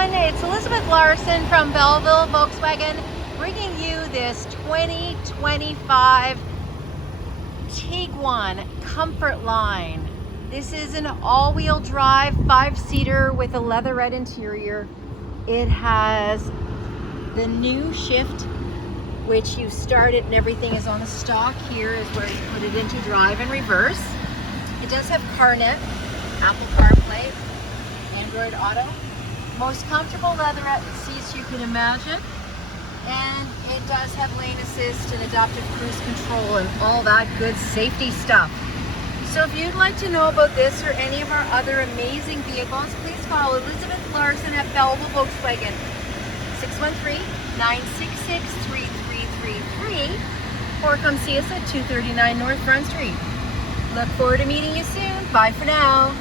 everyone, it's Elizabeth Larson from Belleville Volkswagen, bringing you this 2025 Tiguan comfortline. This is an all-wheel drive 5-seater with a leatherette interior. It has the new shift, which you start it and everything is on the stock. Here is where you put it into drive and reverse. It does have CarNet, Apple CarPlay, Android Auto. Most comfortable leatherette seats you can imagine. And it does have lane assist and adaptive cruise control and all that good safety stuff. So if you'd like to know about this or any of our other amazing vehicles, please call Elizabeth Larson at Belleville Volkswagen, 613-966-3333, or come see us at 239 North Front Street. Look forward to meeting you soon. Bye for now.